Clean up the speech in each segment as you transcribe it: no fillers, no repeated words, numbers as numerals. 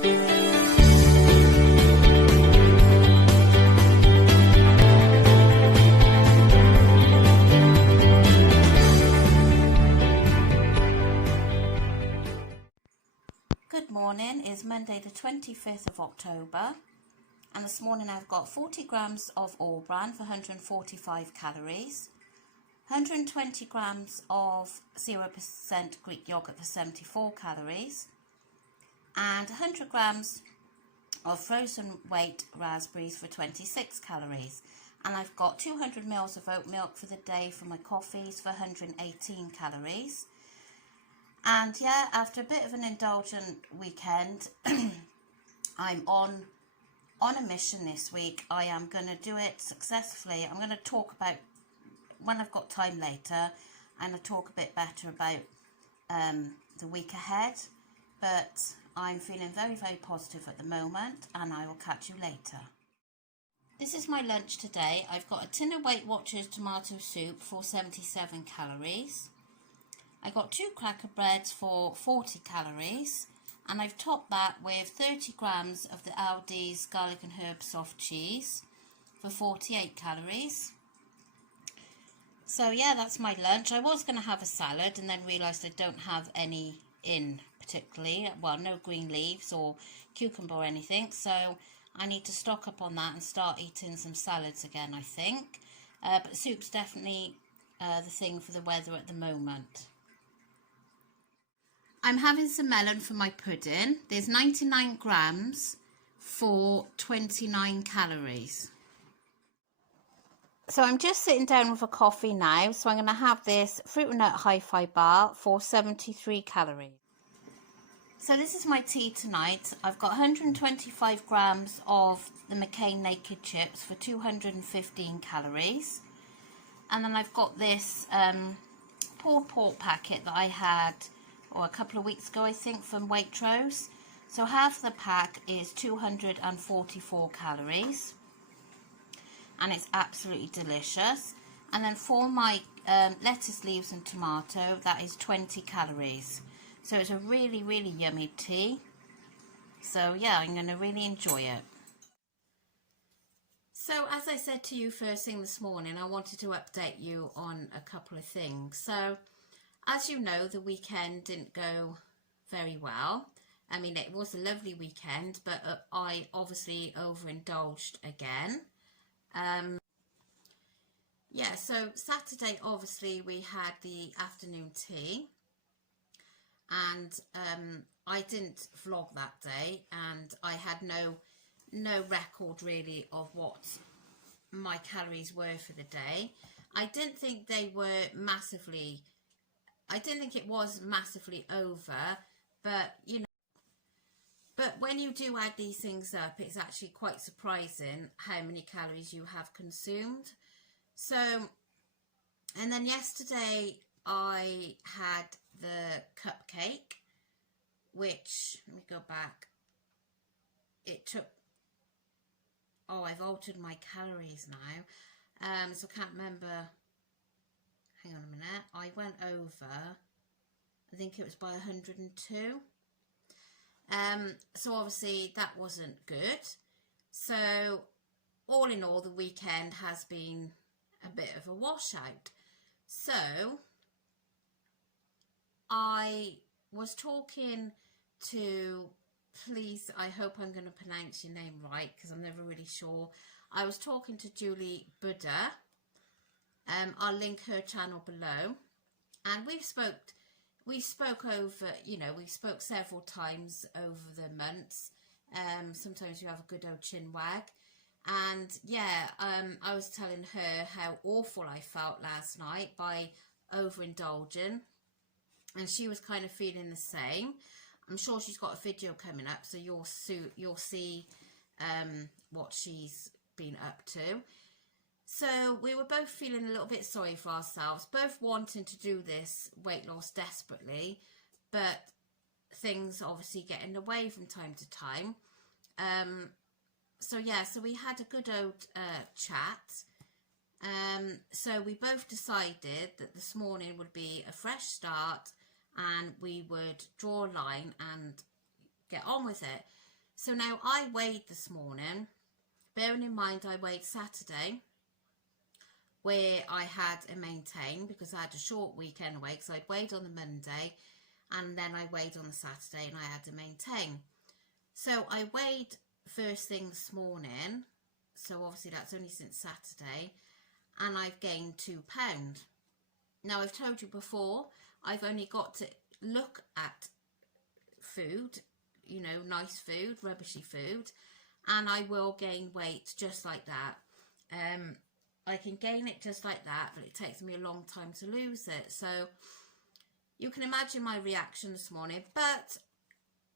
Good morning, it's Monday the 25th of October, and this morning I've got 40 grams of all bran for 145 calories, 120 grams of 0% Greek yogurt for 74 calories, and 100 grams of frozen weight raspberries for 26 calories. And I've got 200 ml of oat milk for the day for my coffees for 118 calories. And yeah, after a bit of an indulgent weekend, I'm on a mission this week. I am going to do it successfully. I'm going to talk about, when I've got time later, and I'll talk a bit better about the week ahead. But I'm feeling very, very positive at the moment, and I will catch you later. This is my lunch today. I've got a tin of Weight Watchers tomato soup for 77 calories. I got 2 cracker breads for 40 calories, and I've topped that with 30 grams of the Aldi's garlic and herb soft cheese for 48 calories. So yeah, that's my lunch. I was going to have a salad and then realised I don't have any in particularly. Well, no green leaves or cucumber or anything, so I need to stock up on that and start eating some salads again, I think. But soup's definitely the thing for the weather at the moment. I'm having some melon for my pudding. There's 99 grams for 29 calories. So I'm just sitting down with a coffee now. So I'm going to have this fruit and nut hi-fi bar for 73 calories. So this is my tea tonight. I've got 125 grams of the McCain Naked Chips for 215 calories. And then I've got this pulled pork packet that I had a couple of weeks ago, I think, from Waitrose. So half the pack is 244 calories, and it's absolutely delicious. And then for my lettuce leaves and tomato, that is 20 calories. So it's a really, really yummy tea. So yeah, I'm going to really enjoy it. So as I said to you first thing this morning, I wanted to update you on a couple of things. So as you know, the weekend didn't go very well. I mean, it was a lovely weekend, but I obviously overindulged again. Yeah, so Saturday, obviously, we had the afternoon tea. And I didn't vlog that day. And I had no record, really, of what my calories were for the day. I didn't think they were massively... I didn't think it was massively over, but you know, but when you do add these things up, it's actually quite surprising how many calories you have consumed. So, and then yesterday I had the cupcake, which, let me go back, it took, oh, I've altered my calories now, so I can't remember. Hang on a minute, I went over, I think it was by 102. So obviously that wasn't good. So all in all, the weekend has been a bit of a washout. So I was talking to, please, I hope I'm going to pronounce your name right because I'm never really sure. I was talking to Julie Buddha. I'll link her channel below, and we spoke over, you know, we spoke several times over the months. Sometimes you have a good old chin wag, and yeah, I was telling her how awful I felt last night by overindulging, and she was kind of feeling the same. I'm sure she's got a video coming up, so you'll see what she's been up to. So we were both feeling a little bit sorry for ourselves, both wanting to do this weight loss desperately, but things obviously get in the way from time to time. So yeah, so we had a good old chat. So we both decided that this morning would be a fresh start and we would draw a line and get on with it. So now I weighed this morning, bearing in mind I weighed Saturday, where I had a maintain because I had a short week anyway, because I'd weighed on the Monday and then I weighed on the Saturday and I had to maintain. So I weighed first thing this morning, so obviously that's only since Saturday, and I've gained £2. Now I've told you before, I've only got to look at food, you know, nice food, rubbishy food, and I will gain weight just like that. I can gain it just like that, but it takes me a long time to lose it. So you can imagine my reaction this morning. But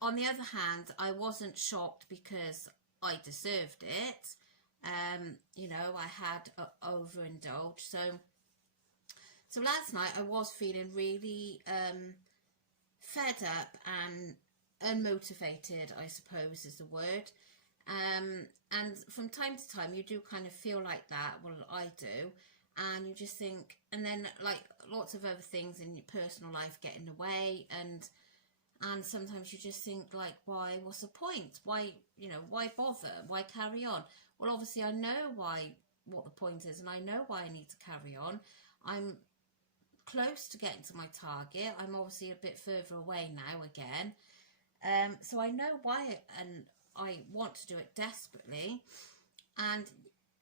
on the other hand, I wasn't shocked because I deserved it. You know, I had overindulged. So last night I was feeling really fed up and unmotivated, I suppose is the word. And from time to time you do kind of feel like that. Well, I do. And you just think, and then like lots of other things in your personal life get in the way, and sometimes you just think like, why, what's the point? Why, you know, why bother? Why carry on? Well, obviously I know what the point is, and I know why I need to carry on. I'm close to getting to my target. I'm obviously a bit further away now again. So I know why, and I want to do it desperately. And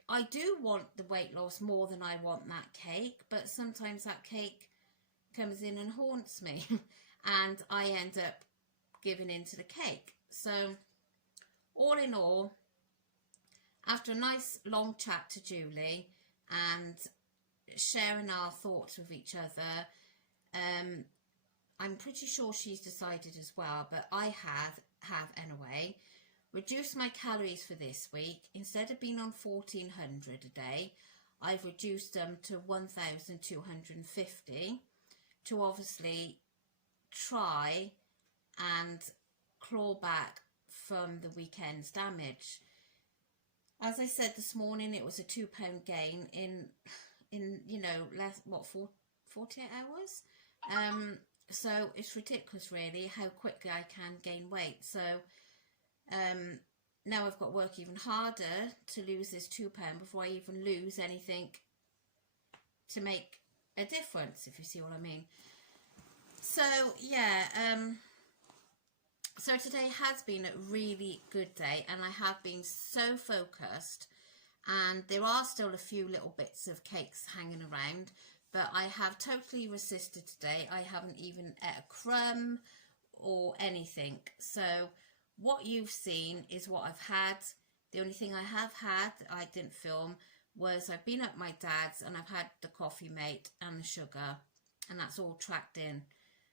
I do want the weight loss more than I want that cake, but sometimes that cake comes in and haunts me and I end up giving in to the cake. So all in all, after a nice long chat to Julie and sharing our thoughts with each other, I'm pretty sure she's decided as well, but I have anyway, reduced my calories for this week. Instead of being on 1400 a day, I've reduced them to 1250 to obviously try and claw back from the weekend's damage. As I said this morning, it was a £2 gain in you know, less, what, 48 hours? So it's ridiculous really how quickly I can gain weight. So now I've got to work even harder to lose this £2 before I even lose anything to make a difference, if you see what I mean. So yeah, so today has been a really good day, and I have been so focused, and there are still a few little bits of cakes hanging around, but I have totally resisted today. I haven't even ate a crumb or anything. So what you've seen is what I've had. The only thing I have had, I didn't film, was I've been at my dad's and I've had the coffee mate and the sugar, and that's all tracked in.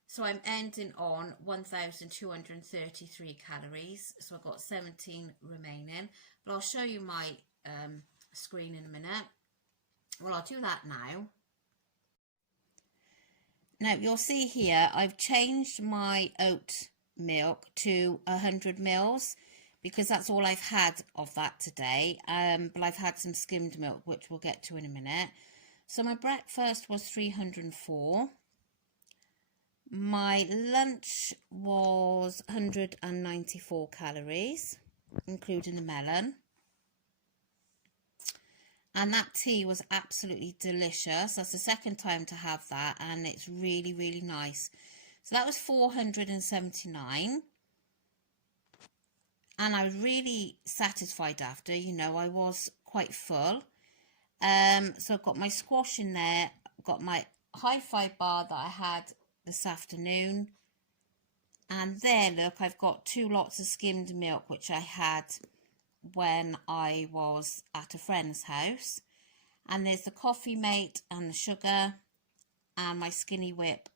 So I'm ending on 1,233 calories. So I've got 17 remaining. But I'll show you my screen in a minute. Well, I'll do that now. Now you'll see here I've changed my oat milk to 100 mils because that's all I've had of that today. But I've had some skimmed milk, which we'll get to in a minute. So my breakfast was 304. My lunch was 194 calories, including the melon. And that tea was absolutely delicious. That's the second time to have that, and it's really, really nice. So that was 479. And I was really satisfied after, you know, I was quite full. So I've got my squash in there, I've got my hi-fi bar that I had this afternoon, and there, look, I've got 2 lots of skimmed milk which I had when I was at a friend's house, and there's the coffee mate and the sugar and my skinny whip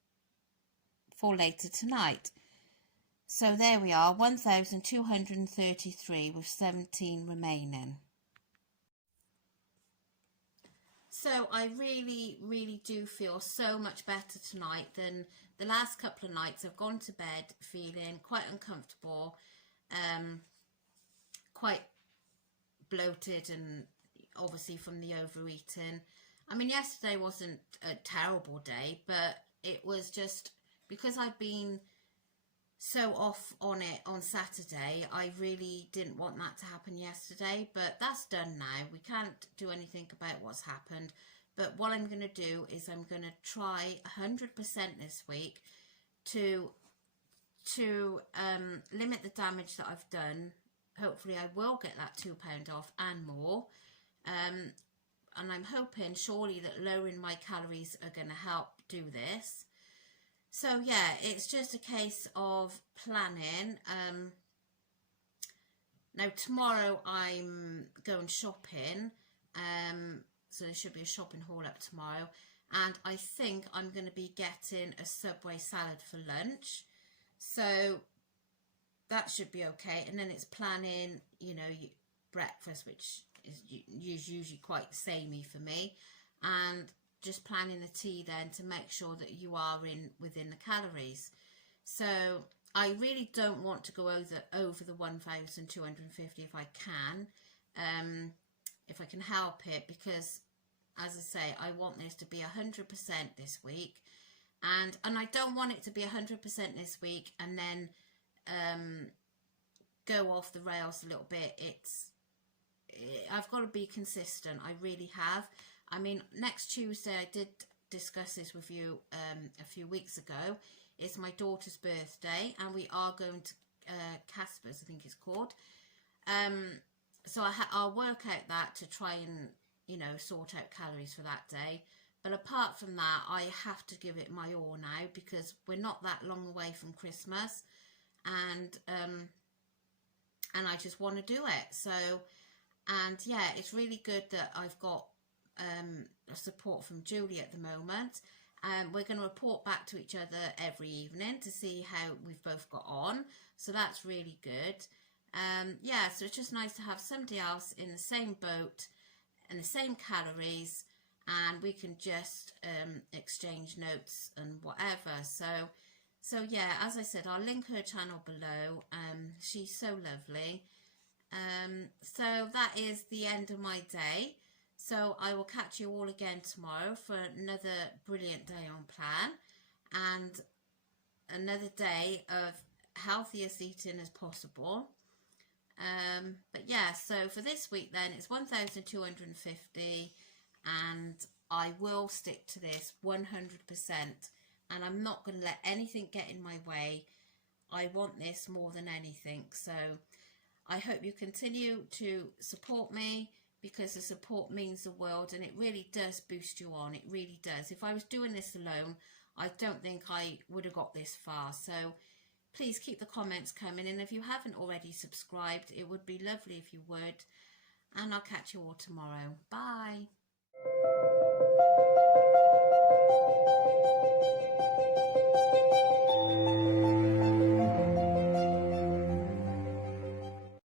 for later tonight. So there we are, 1,233 with 17 remaining. So I really, really do feel so much better tonight than the last couple of nights. I've gone to bed feeling quite uncomfortable, quite bloated, and obviously from the overeating. I mean, yesterday wasn't a terrible day, but it was just because I'd been so off on it on Saturday. I really didn't want that to happen yesterday, but that's done now. We can't do anything about what's happened. But what I'm going to do is I'm going to try 100% this week to limit the damage that I've done. Hopefully I will get that £2 off and more. And I'm hoping surely that lowering my calories are going to help do this. So yeah, it's just a case of planning. Now tomorrow I'm going shopping. So there should be a shopping haul up tomorrow. And I think I'm going to be getting a Subway salad for lunch. So that should be okay. And then it's planning, you know, breakfast, which is usually quite samey for me. And just planning the tea then to make sure that you are within the calories. So I really don't want to go over the 1,250 if I can. If I can help it, because as I say, I want this to be 100% this week, and I don't want it to be 100% this week and then go off the rails a little bit. I've got to be consistent. I really have. I mean, next Tuesday, I did discuss this with you a few weeks ago. It's my daughter's birthday, and we are going to Casper's, I think it's called. So I'll work out that to try and, you know, sort out calories for that day. But apart from that, I have to give it my all now, because we're not that long away from Christmas, and I just want to do it. So, and yeah, it's really good that I've got support from Julie at the moment. We're going to report back to each other every evening to see how we've both got on. So that's really good. Yeah, so it's just nice to have somebody else in the same boat and the same calories, and we can just exchange notes and whatever. So yeah, as I said, I'll link her channel below. She's so lovely. So that is the end of my day. So I will catch you all again tomorrow for another brilliant day on plan, and another day of healthiest eating as possible. But yeah, so for this week then it's 1,250, and I will stick to this 100%, and I'm not going to let anything get in my way. I want this more than anything. So I hope you continue to support me, because the support means the world, and it really does boost you on. It really does. If I was doing this alone, I don't think I would have got this far. So please keep the comments coming, and if you haven't already subscribed, it would be lovely if you would. And I'll catch you all tomorrow. Bye.